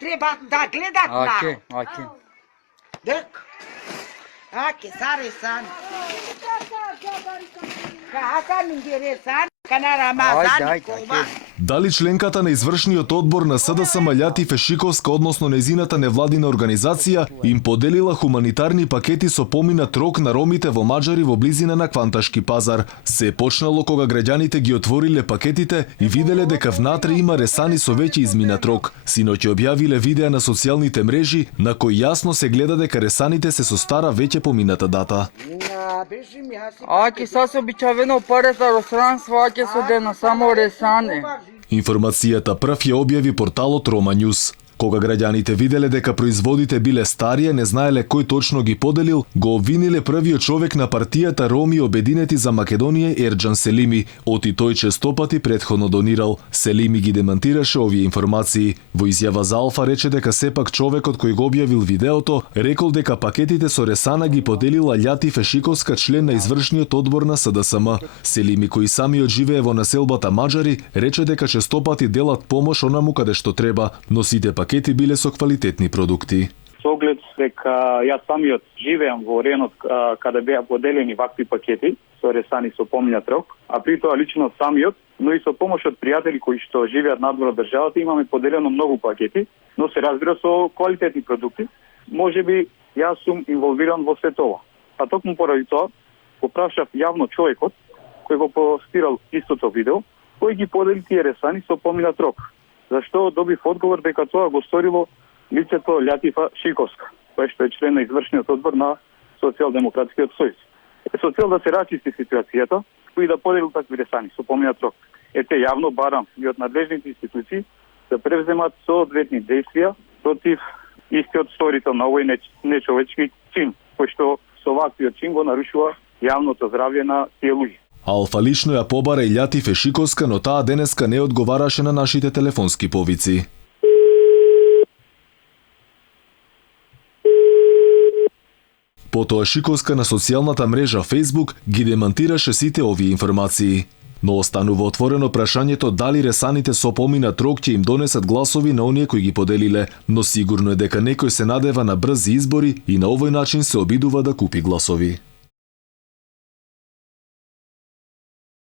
Треба да гледат Окей, на. окей. Дек. Аке саре сан. Кака мингере сан. Канара Ајде, мазан ајде, коба. окей. Дали членката на извршниот одбор на СДСМ Љати Фешиковска, односно незината невладина организација, им поделила хуманитарни пакети со поминат рок на ромите во Маџари во близина на Кванташки пазар. Се почнало кога граѓаните ги отвориле пакетите и виделе дека внатре има ресани со веќе изминат рок. Синоќ објавиле видеа на социјалните мрежи на кои јасно се гледа дека ресаните се со стара веќе помината дата. Аки са се обичавено парета ространство, аки се дена само ресане. Информацијата прв ја објави порталот Рома Њуз. Кога граѓаните виделе дека производите биле старија, не знаеле кој точно ги поделил, го обвиниле првиот човек на партијата Роми Обединети за Македонија Ерџан Селими, оти тој честопати претходно донирал. Селими ги демантираше овие информации. Во изјава за Алфа рече дека сепак човекот кој го објавил видеото рекол дека пакетите со ресана ги поделила Љати Фешиковска, член на извршниот одбор на СДСМ. Селими, кој самиот живее во населбата Маџари, рече дека честопати делат помош онаму каде што треба, но сите пакети биле со квалитетни продукти. Со оглед дека јас самиот живеам во районот каде беа поделени вакви пакети со ресани со поминат рок, а при тоа лично самиот, но и со помош од пријатели кои што живеат надвор од државата, имаме поделено многу пакети, но се разбира со квалитетни продукти. Можеби јас сум инволвиран во сето ова. А токму поради тоа го прашав јавно човекот кој го постирал истото видео, кој ги подели тие ресани со поминат рок. Зашто добив одговор дека тоа го сторило лицето Љати Фешиковска, кој што е член на извршниот одбор на Социјалдемократскиот сојуз. Со цел да се рачисти ситуацијата, кои да поделил такви ресани со поминат рок. Те јавно барам и од надлежните институции да превземат соодветни действија против истиот сторител на овој нечовечки чин, кој што со ваквиот чин го нарушува јавното здравје на тие луѓе. Алфа лично ја побара и Љати Фешиковска, но таа денеска не одговараше на нашите телефонски повици. Потоа Шиковска на социјалната мрежа Facebook ги демантираше сите овие информации. Но останува отворено прашањето дали ресаните со поминат рок ќе им донесат гласови на оние кои ги поделиле, но сигурно е дека некој се надева на брзи избори и на овој начин се обидува да купи гласови.